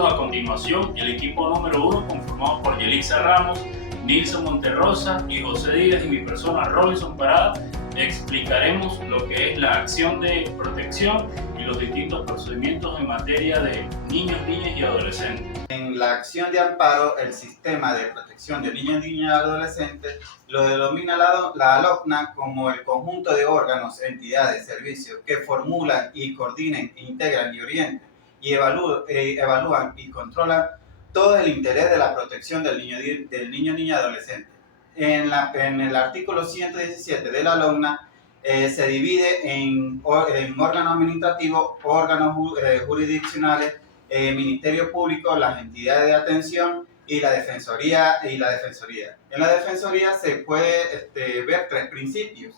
Bienvenidos a continuación el equipo número 1 conformado por Yelixa Ramos, Nilson Monterrosa y José Díaz y mi persona Robinson Parada. Explicaremos lo que es la acción de protección y los distintos procedimientos en materia de niños, niñas y adolescentes. En la acción de amparo, el sistema de protección de niños, niñas y adolescentes lo denomina la ALOCNA como el conjunto de órganos, entidades, servicios que formulan y coordinan, integran y orientan y evalúan y controlan todo el interés de la protección del niño, niña y adolescente. En el artículo 117 de la ALOCNA se divide en órganos administrativos, órganos jurisdiccionales, Ministerio Público, las entidades de atención y la Defensoría. En la Defensoría se puede ver tres principios.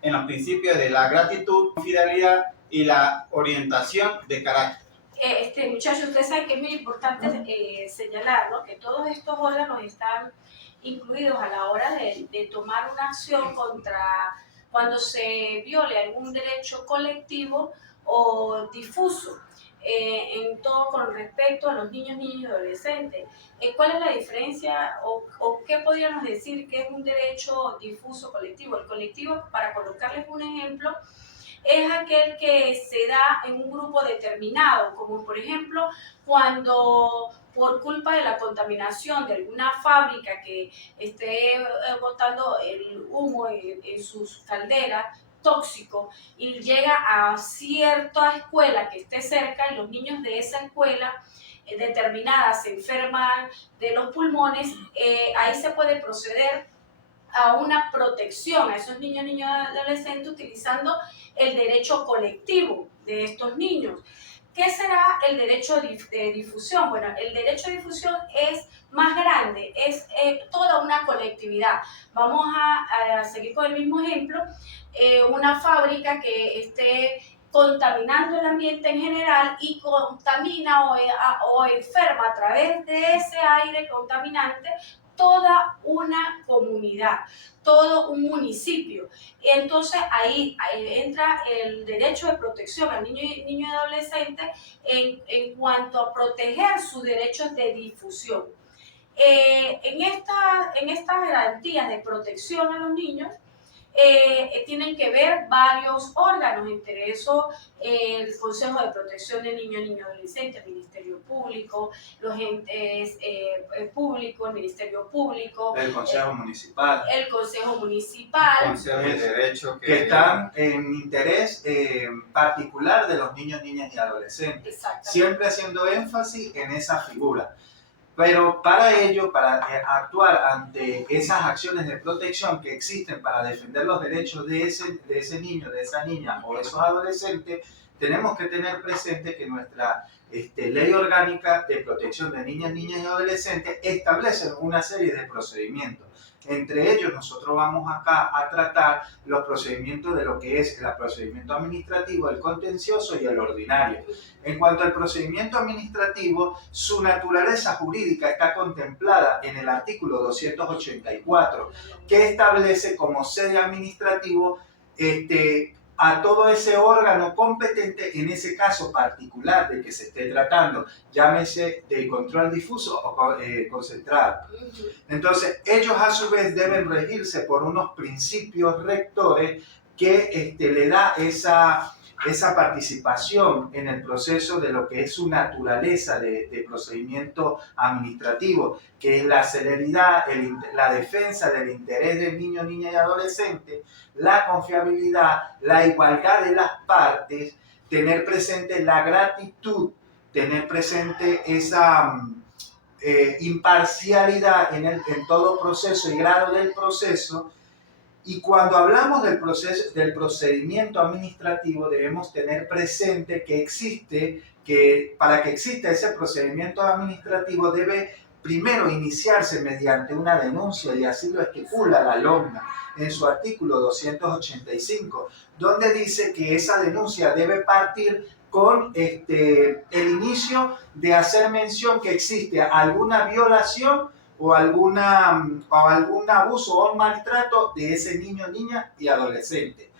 En los principios de la gratitud, fidelidad y la orientación de carácter. Muchachos, ustedes saben que es muy importante señalar, ¿no?, que todos estos órganos están incluidos a la hora de tomar una acción contra cuando se viole algún derecho colectivo o difuso. En todo con respecto a los niños, niñas y adolescentes. ¿Cuál es la diferencia o qué podríamos decir que es un derecho difuso colectivo? El colectivo, para colocarles un ejemplo, es aquel que se da en un grupo determinado, como por ejemplo cuando por culpa de la contaminación de alguna fábrica que esté botando el humo en sus calderas, tóxico, y llega a cierta escuela que esté cerca y los niños de esa escuela determinada se enferman de los pulmones, ahí se puede proceder a una protección a esos niños, niñas y adolescentes utilizando el derecho colectivo de estos niños. ¿Qué será el derecho de difusión? Bueno, el derecho de difusión es más grande, es toda una colectividad. Vamos a seguir con el mismo ejemplo, una fábrica que esté contaminando el ambiente en general y contamina o enferma a través de ese aire contaminante toda una comunidad, todo un municipio. Entonces ahí entra el derecho de protección al niño y adolescente en cuanto a proteger sus derechos de difusión. En estas garantías de protección a los niños, tienen que ver varios órganos, entre eso el Consejo de Protección de Niños, Niñas y Adolescentes, el Ministerio Público, los entes públicos, el Ministerio Público, el Consejo Municipal, el Consejo Municipal, Consejo de Derecho que están en interés particular de los niños, niñas y adolescentes, siempre haciendo énfasis en esa figura. Pero para ello, para actuar ante esas acciones de protección que existen para defender los derechos de ese niño, de esa niña o de esos adolescentes, tenemos que tener presente que nuestra ley orgánica de protección de niñas, niñas y adolescentes establece una serie de procedimientos. Entre ellos, nosotros vamos acá a tratar los procedimientos de lo que es el procedimiento administrativo, el contencioso y el ordinario. En cuanto al procedimiento administrativo, su naturaleza jurídica está contemplada en el artículo 284, que establece como sede administrativo a todo ese órgano competente en ese caso particular de que se esté tratando, llámese de control difuso o concentrado. Entonces, ellos a su vez deben regirse por unos principios rectores que le da esa participación en el proceso de lo que es su naturaleza de procedimiento administrativo, que es la celeridad, la defensa del interés del niño, niña y adolescente, la confiabilidad, la igualdad de las partes, tener presente la gratitud, tener presente esa imparcialidad en todo proceso y grado del proceso. Y cuando hablamos del procedimiento administrativo, debemos tener presente que para que exista ese procedimiento administrativo debe primero iniciarse mediante una denuncia, y así lo estipula la LOCNA en su artículo 285, donde dice que esa denuncia debe partir con el inicio de hacer mención que existe alguna violación o algún abuso o maltrato de ese niño, niña y adolescente.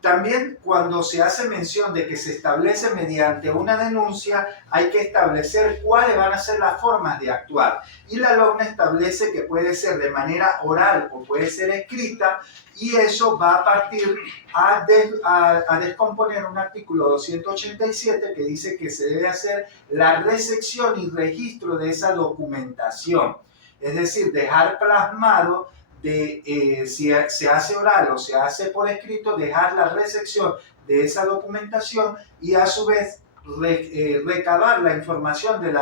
También cuando se hace mención de que se establece mediante una denuncia, hay que establecer cuáles van a ser las formas de actuar. Y la LOGNA establece que puede ser de manera oral o puede ser escrita, y eso va a partir a descomponer un artículo 287 que dice que se debe hacer la recepción y registro de esa documentación. Es decir, dejar plasmado si se hace oral o se hace por escrito, dejar la recepción de esa documentación y a su vez recabar la información de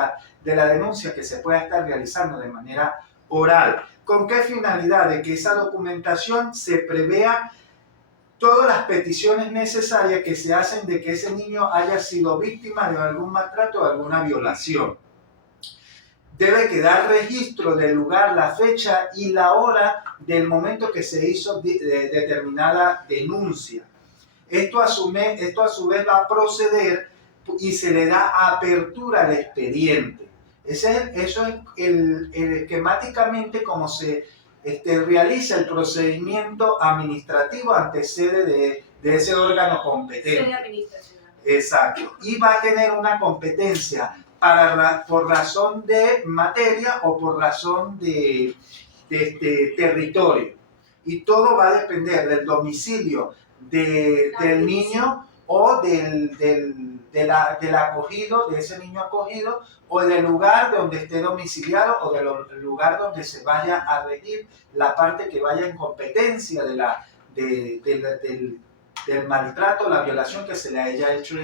la denuncia que se pueda estar realizando de manera oral. ¿Con qué finalidad? De que esa documentación se prevea todas las peticiones necesarias que se hacen de que ese niño haya sido víctima de algún maltrato o alguna violación. Debe quedar registro del lugar, la fecha y la hora del momento que se hizo determinada denuncia. Esto a su vez va a proceder y se le da apertura al expediente. Eso es esquemáticamente como se realiza el procedimiento administrativo ante sede de ese órgano competente. Sede administrativa. Exacto. Y va a tener una competencia por razón de materia o por razón de territorio. Y todo va a depender del domicilio del niño o del acogido, de ese niño acogido, o del lugar donde esté domiciliado o del lugar donde se vaya a regir la parte que vaya en competencia del maltrato, la violación que se le haya hecho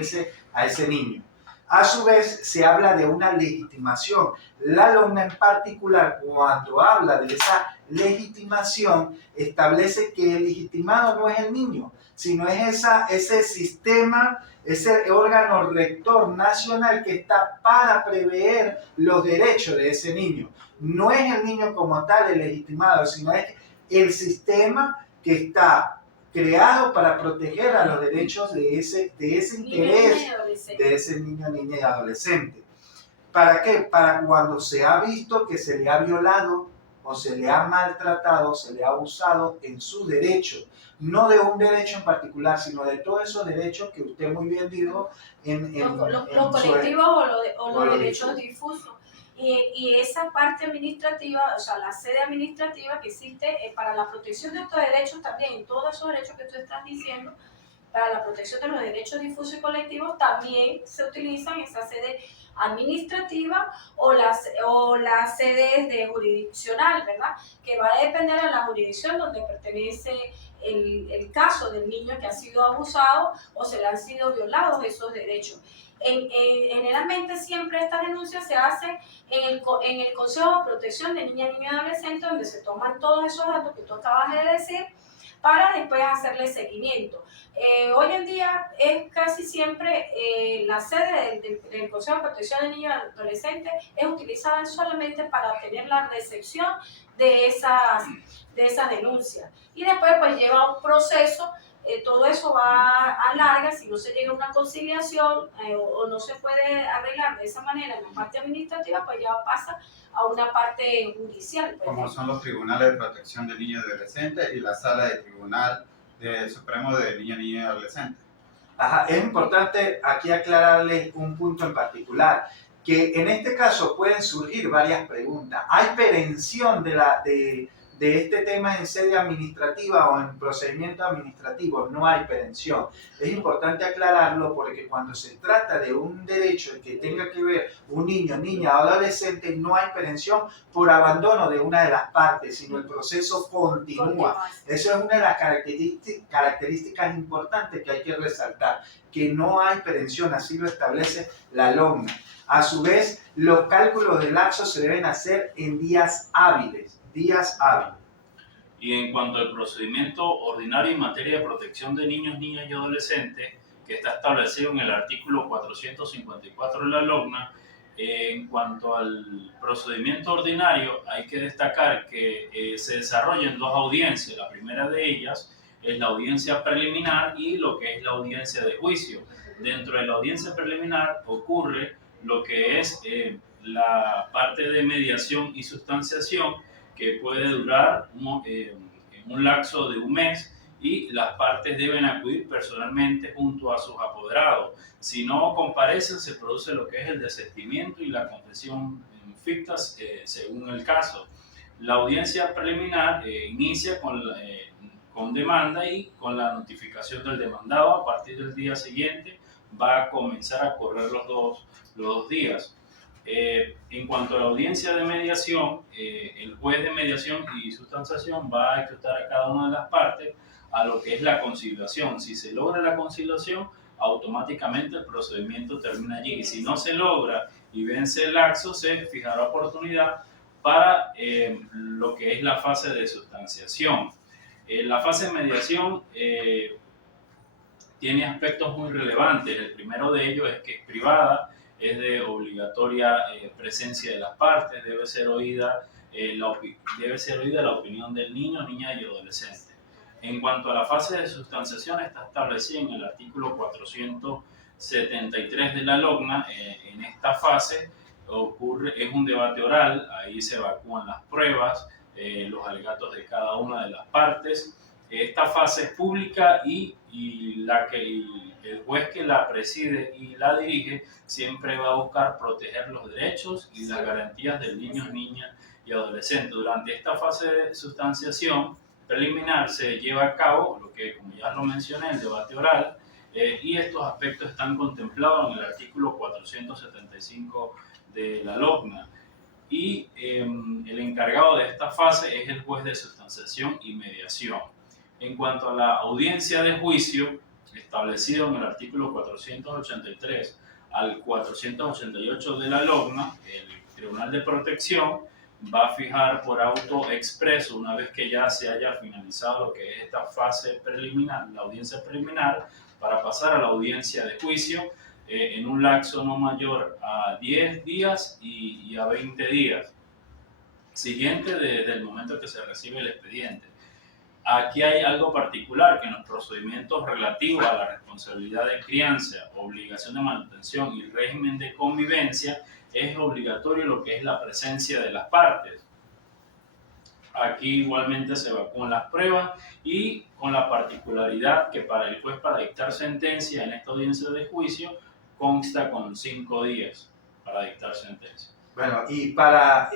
a ese niño. A su vez, se habla de una legitimación. La LOGNA en particular, cuando habla de esa legitimación, establece que el legitimado no es el niño, sino es ese sistema, ese órgano rector nacional que está para prever los derechos de ese niño. No es el niño como tal el legitimado, sino es el sistema que está creado para proteger a los derechos de ese interés de ese niño, niña y adolescente. ¿Para qué? Para cuando se ha visto que se le ha violado o se le ha maltratado, se le ha abusado en su derecho, no de un derecho en particular, sino de todos esos derechos que usted muy bien dijo los colectivos o los derechos difusos. Y esa parte administrativa, o sea, la sede administrativa que existe para la protección de estos derechos también, todos esos derechos que tú estás diciendo, para la protección de los derechos difusos y colectivos, también se utilizan esa sede administrativa o las sedes de jurisdiccional, ¿verdad? Que va a depender de la jurisdicción donde pertenece el caso del niño que ha sido abusado o se le han sido violados esos derechos. Generalmente siempre esta denuncia se hace en el Consejo de Protección de Niñas, Niños y Adolescentes, donde se toman todos esos datos que tú acabas de decir para después hacerle seguimiento. Hoy en día es casi siempre la sede del Consejo de Protección de Niños y Adolescentes es utilizada solamente para obtener la recepción de esas denuncias. Y después pues lleva un proceso. Todo eso va a larga, si no se llega a una conciliación o no se puede arreglar de esa manera en la parte administrativa, pues ya pasa a una parte judicial. Como son los tribunales de protección de niños y adolescentes y la sala de tribunal supremo de niños y adolescentes. Ajá, es importante aquí aclararles un punto en particular, que en este caso pueden surgir varias preguntas. ¿Hay perención de este tema en sede administrativa o en procedimiento administrativo? No hay perención. Es importante aclararlo porque cuando se trata de un derecho que tenga que ver un niño, niña o adolescente, no hay perención por abandono de una de las partes, sino el proceso continúa. Eso es una de las características importantes que hay que resaltar, que no hay perención, así lo establece la LOGNA. A su vez, los cálculos de lapso se deben hacer en días hábiles. Y en cuanto al procedimiento ordinario en materia de protección de niños, niñas y adolescentes, que está establecido en el artículo 454 de la LOGNA, en cuanto al procedimiento ordinario, hay que destacar que se desarrollan dos audiencias. La primera de ellas es la audiencia preliminar y lo que es la audiencia de juicio. Dentro de la audiencia preliminar ocurre lo que es la parte de mediación y sustanciación, que puede durar un lapso de un mes, y las partes deben acudir personalmente junto a sus apoderados. Si no comparecen, se produce lo que es el desistimiento y la confesión fictas según el caso. La audiencia preliminar inicia con demanda y con la notificación del demandado. A partir del día siguiente va a comenzar a correr los dos días. En cuanto a la audiencia de mediación, el juez de mediación y sustanciación va a ejecutar a cada una de las partes a lo que es la conciliación. Si se logra la conciliación, automáticamente el procedimiento termina allí. Y si no se logra y vence el laxo, se fijará oportunidad para lo que es la fase de sustanciación. La fase de mediación tiene aspectos muy relevantes. El primero de ellos es que es privada, es de obligatoria presencia de las partes, debe ser oída la opinión del niño, niña y adolescente. En cuanto a la fase de sustanciación, está establecida en el artículo 473 de la LOGNA. En esta fase es un debate oral, ahí se evacúan las pruebas, los alegatos de cada una de las partes. Esta fase es pública y el juez que la preside y la dirige siempre va a buscar proteger los derechos y las garantías del niño, niña y adolescente. Durante esta fase de sustanciación preliminar se lleva a cabo lo que, como ya lo mencioné, el debate oral, y estos aspectos están contemplados en el artículo 475 de la LOGNA. Y el encargado de esta fase es el juez de sustanciación y mediación. En cuanto a la audiencia de juicio, establecido en el artículo 483 al 488 de la LOGNA, el Tribunal de Protección va a fijar por auto expreso, una vez que ya se haya finalizado lo que es esta fase preliminar, la audiencia preliminar, para pasar a la audiencia de juicio en un lapso no mayor a 10 días y a 20 días, siguiente desde el momento que se recibe el expediente. Aquí hay algo particular, que en los procedimientos relativos a la responsabilidad de crianza, obligación de manutención y régimen de convivencia, es obligatorio lo que es la presencia de las partes. Aquí igualmente se evacúan las pruebas y con la particularidad que para el juez, para dictar sentencia en esta audiencia de juicio, consta con 5 días para dictar sentencia. Bueno, y para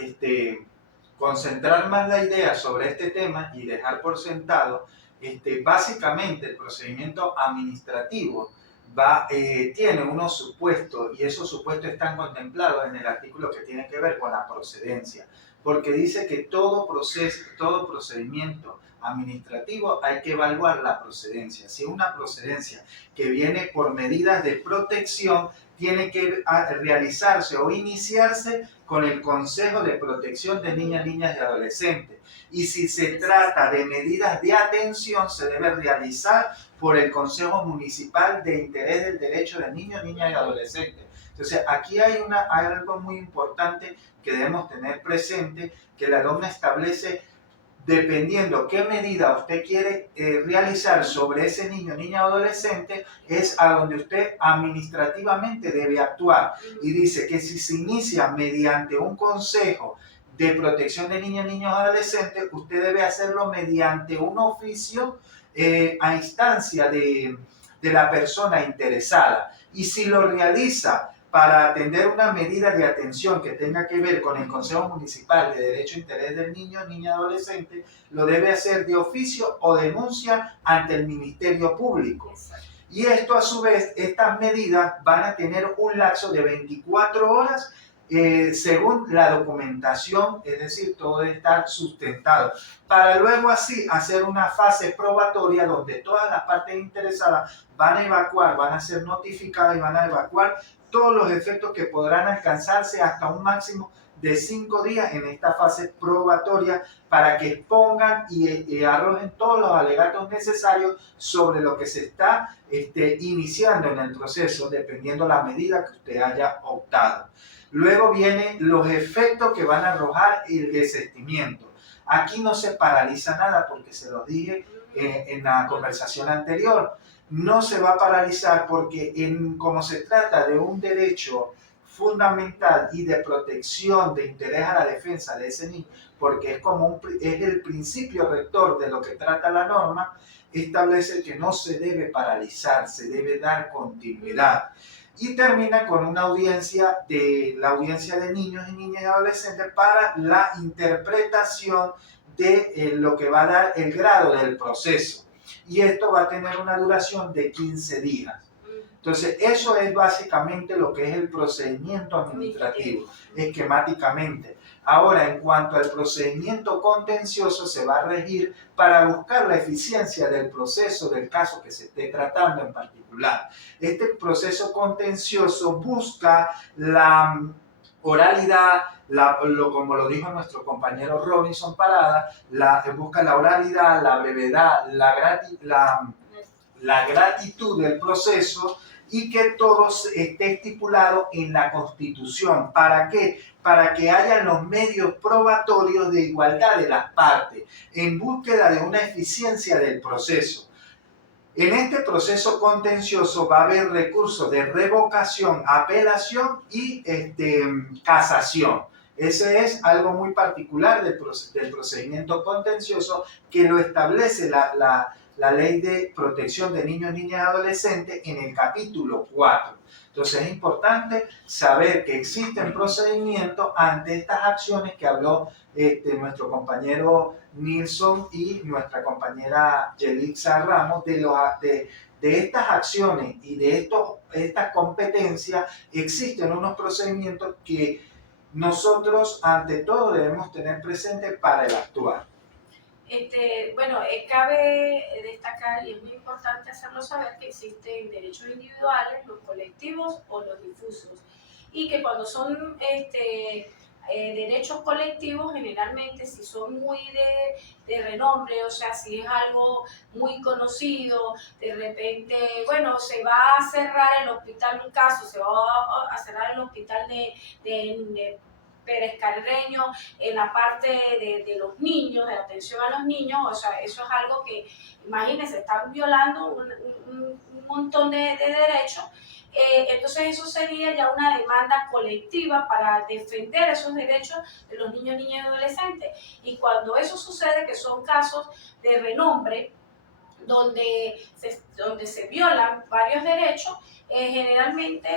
concentrar más la idea sobre este tema y dejar por sentado, básicamente el procedimiento administrativo tiene unos supuestos, y esos supuestos están contemplados en el artículo que tiene que ver con la procedencia, porque dice que todo procedimiento administrativo hay que evaluar la procedencia. Si es una procedencia que viene por medidas de protección, tiene que realizarse o iniciarse con el Consejo de Protección de Niñas, Niñas y Adolescentes. Y si se trata de medidas de atención, se debe realizar por el Consejo Municipal de Interés del Derecho de Niños, Niñas y Adolescentes. Entonces, aquí hay algo muy importante que debemos tener presente, que la LOGNA establece, dependiendo qué medida usted quiere realizar sobre ese niño, niña o adolescente, es a donde usted administrativamente debe actuar. Y dice que si se inicia mediante un consejo de protección de niños, niños o adolescentes, usted debe hacerlo mediante un oficio a instancia de la persona interesada. Y si lo realiza para atender una medida de atención que tenga que ver con el Consejo Municipal de Derecho e Interés del Niño, Niña y Adolescente, lo debe hacer de oficio o denuncia ante el Ministerio Público. Y esto, a su vez, estas medidas van a tener un lapso de 24 horas según la documentación, es decir, todo debe estar sustentado, para luego así hacer una fase probatoria donde todas las partes interesadas van a evacuar, van a ser notificadas y van a evacuar todos los efectos que podrán alcanzarse hasta un máximo de 5 días en esta fase probatoria, para que expongan y arrojen todos los alegatos necesarios sobre lo que se está iniciando en el proceso, dependiendo la medida que usted haya optado. Luego vienen los efectos que van a arrojar el desistimiento. Aquí no se paraliza nada, porque se los dije en la conversación anterior. No se va a paralizar porque como se trata de un derecho fundamental y de protección de interés a la defensa de ese niño, porque es el principio rector de lo que trata la norma, establece que no se debe paralizar, se debe dar continuidad. Y termina con una audiencia la audiencia de niños y niñas y adolescentes para la interpretación de lo que va a dar el grado del proceso. Y esto va a tener una duración de 15 días. Entonces, eso es básicamente lo que es el procedimiento administrativo, esquemáticamente. Ahora, en cuanto al procedimiento contencioso, se va a regir para buscar la eficiencia del proceso del caso que se esté tratando en particular. Este proceso contencioso busca la oralidad, como lo dijo nuestro compañero Robinson Parada, busca la oralidad, la brevedad, la gratitud del proceso y que todo esté estipulado en la Constitución. ¿Para qué? Para que haya los medios probatorios de igualdad de las partes, en búsqueda de una eficiencia del proceso. En este proceso contencioso va a haber recursos de revocación, apelación y casación. Ese es algo muy particular del procedimiento contencioso que lo establece la Ley de Protección de Niños, Niñas y Adolescentes en el capítulo 4. Entonces es importante saber que existen procedimientos ante estas acciones que habló nuestro compañero Nilson y nuestra compañera Yelixa Ramos, de estas acciones y de estas competencias. Existen unos procedimientos que nosotros ante todo debemos tener presente para el actuar. Bueno, cabe destacar, y es muy importante hacerlo saber, que existen derechos individuales, los colectivos o los difusos, y que cuando son derechos colectivos, generalmente si son muy de renombre, o sea, si es algo muy conocido, de repente, bueno, se va a cerrar el hospital, un caso, se va a cerrar el hospital de Pérez Carreño en la parte de los niños, de la atención a los niños, o sea, eso es algo que, imagínense, están violando un montón de derechos. Entonces eso sería ya una demanda colectiva para defender esos derechos de los niños, niñas y adolescentes. Y cuando eso sucede, que son casos de renombre, donde se violan varios derechos, generalmente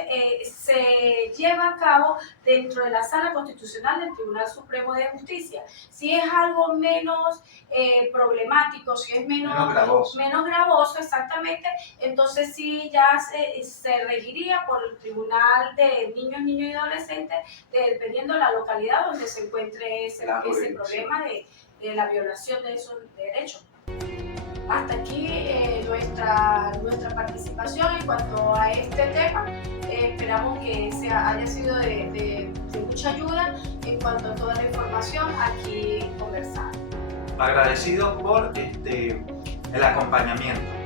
se lleva a cabo dentro de la Sala Constitucional del Tribunal Supremo de Justicia. Si es algo menos problemático, si es menos gravoso, exactamente, entonces sí ya se regiría por el Tribunal de Niños, Niños y Adolescentes, dependiendo de la localidad donde se encuentre ese problema de la violación de esos derechos. Hasta aquí nuestra participación en cuanto a este tema. Esperamos que haya sido de mucha ayuda en cuanto a toda la información aquí conversada. Agradecidos por el acompañamiento.